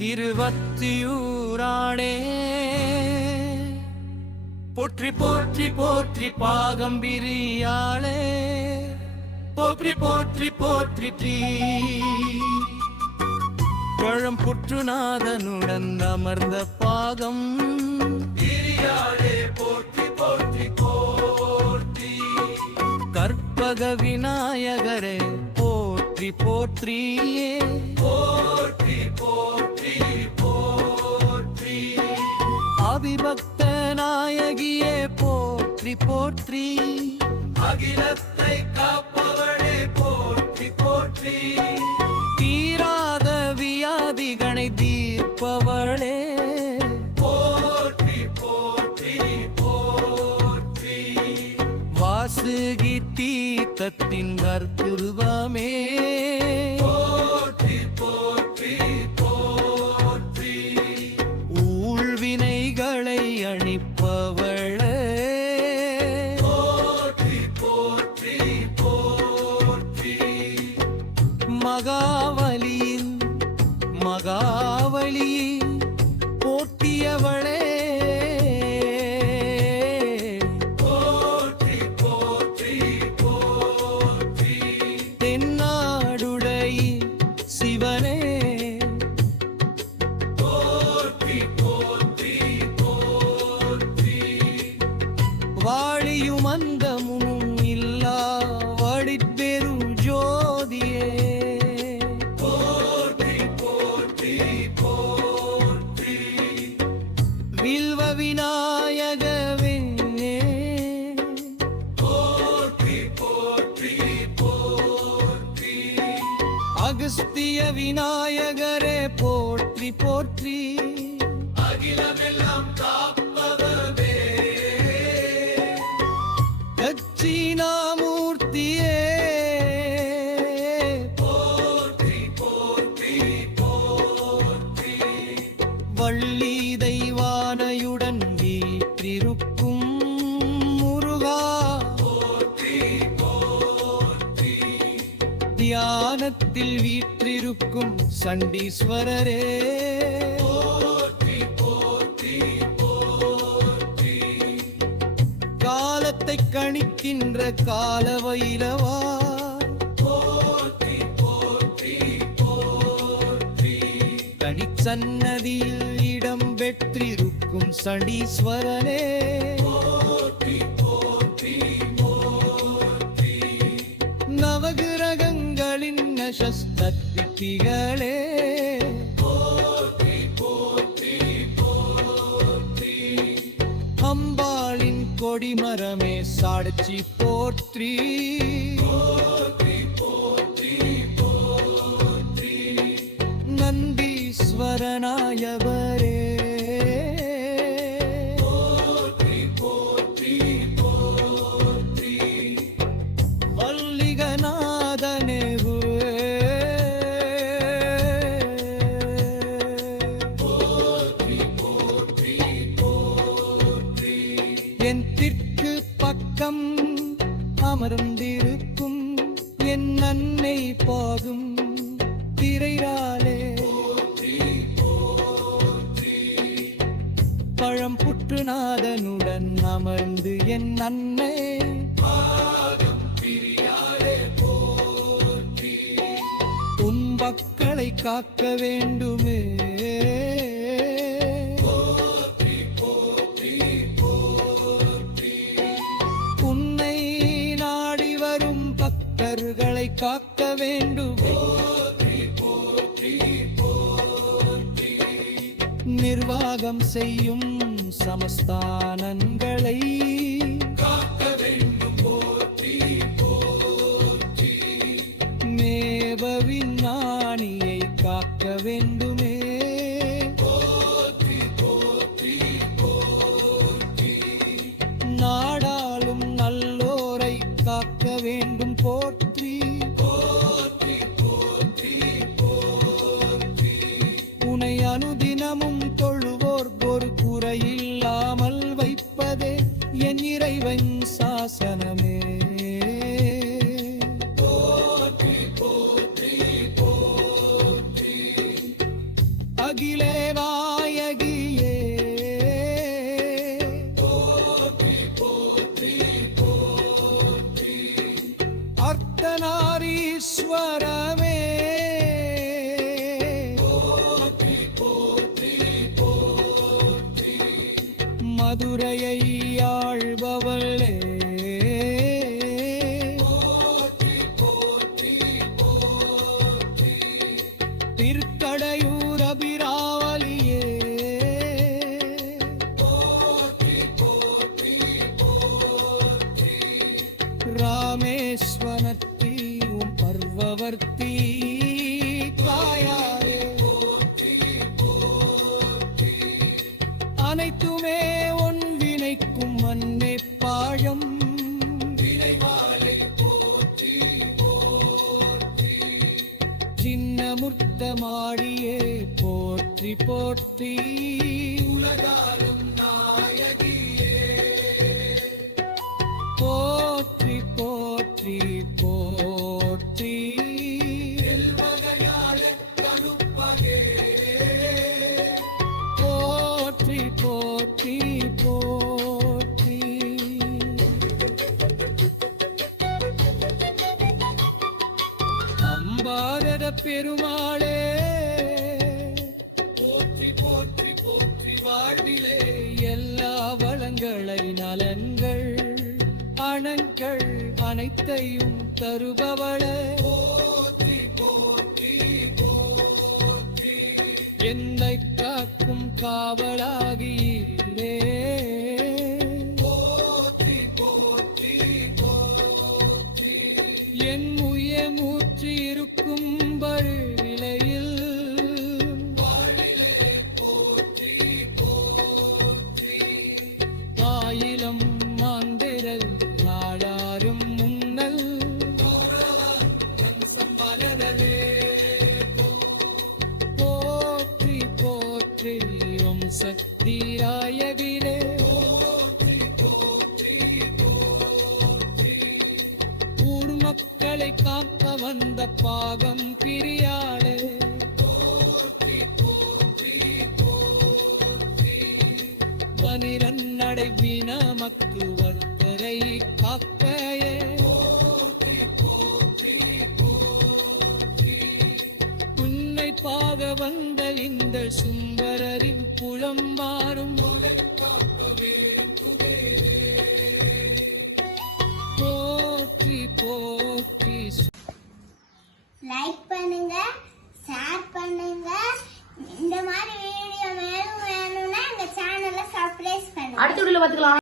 திருவத்தியூரானே. போற்றி போற்றி போற்றி பாகம்பிரியாளே. போற்றி போற்றி போற்றி தீ. பழம் புற்றுநாதனுடன் அமர்ந்த பாகம். போற்றி போற்றி போற்றி. கற்பக விநாயகரே போற்றி போற்றியே. போற்றி போற்றி. அபிபக்த நாயகியே போற்றி போற்றி. அகிலத்தை காப்பவளே போற்றி போற்றி. தீராத வியாதிகளை தீர்ப்பவளே. போற்றி போற்றி போற்றி. வாசுகி தீர்த்தத்தின் கற்புருவமே மகாவலியின் மகாவலி போற்றியவளே. விநாயகரே போற்றி போற்றி. அகிலமெல்லாம் காப்பவரே தட்சிணாமூர்த்தியே போற்றி போற்றி போற்றி. வள்ளி தெய்வானையுடன் வீற்றிருக்கும் முருகா. போற்றி போற்றி. தியானத்தில் வீற்றிருக்கும் சண்டீஸ்வரரே. போற்றி போற்றி போற்றி காலத்தை கணிக்கின்ற கால வைரவா போற்றி போற்றி போற்றி தனிச்சன்னதியில் இடம் பெற்றிருக்கும் சண்டீஸ்வரனே. போற்றி போற்றி போற்றி நவகிரகங்களின் நசஸ்திகளே போற்றி போற்றி போற்றி அம்பாளின் கொடிமரமே சாட்சி போற்றி. போற்றி போற்றி போற்றி பழம் புற்றுநாதனுடன் அமர்ந்து என் அன்னை. உன் மக்களை காக்க வேண்டுமே. உன்னை நாடி வரும் பக்தர்களை காக்க வேண்டுமே. நிர்வாகம் செய்யும் சமஸ்தானங்களை காக்க வேண்டும் போற்றி போற்றி மேபவின் ஞானியை காக்க வேண்டும். என் இறைவன் சாசனம். மதுரையை ஆழ்பவளே பாழம் சின்ன முர்த்தமாடியே போற்றி போற்றி. உலகாலும் பெருமாளே. போற்றி போற்றி போற்றி வாழ்விலே எல்லா வளங்களை நலன்கள் அணங்கள் அனைத்தையும் தருபவளே. போற்றி போற்றி போற்றி. என்னை காக்கும் காவலாகியே மக்களை காக்க வந்த பாகம் பிரியாளே. பனிரன்னடை வீண மக்கு வர்த்தரை காக்கையே. உன்னை பாக வந்த இந்த சுந்தரரின் புலம்பாரும். போற்றி இந்த